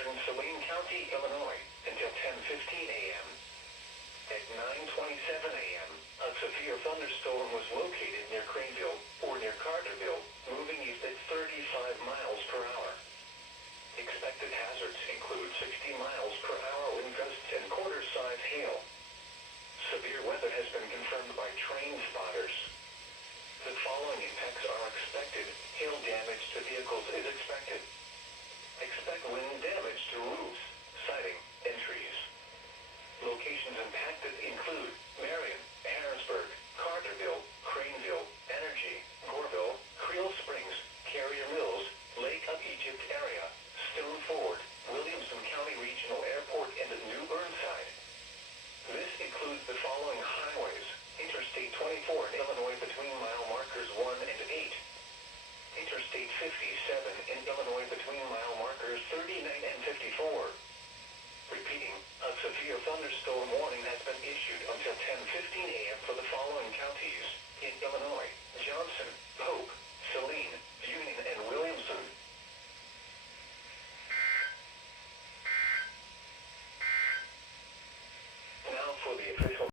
western Saline County, Illinois, until 10:15 a.m. At 9:27 a.m., a severe thunderstorm was located near Craneville, or near Carterville, moving east at 35 miles per hour. Expected hazards include 60 miles per hour wind gusts and quarter-size hail. Severe weather has been confirmed by train spotters. The following impacts are expected. Hail damage to vehicles is expected. Expect wind damage to roofs, siding, and trees. Locations impacted include Marion, Harrisburg, Carterville, Craneville, Energy, Goreville, Creel Springs, Carrier Mills, Lake of Egypt area, Stone Ford, Williamson County Regional Airport, and New Burnside. This includes the following highways: Interstate 24 in Illinois between mile markers 1 and 8. Interstate 57 in Illinois between mile markers 39 and 54. Repeating, a severe thunderstorm warning has been issued until 10:15 a.m. for the following counties in Illinois: Johnson, Pope,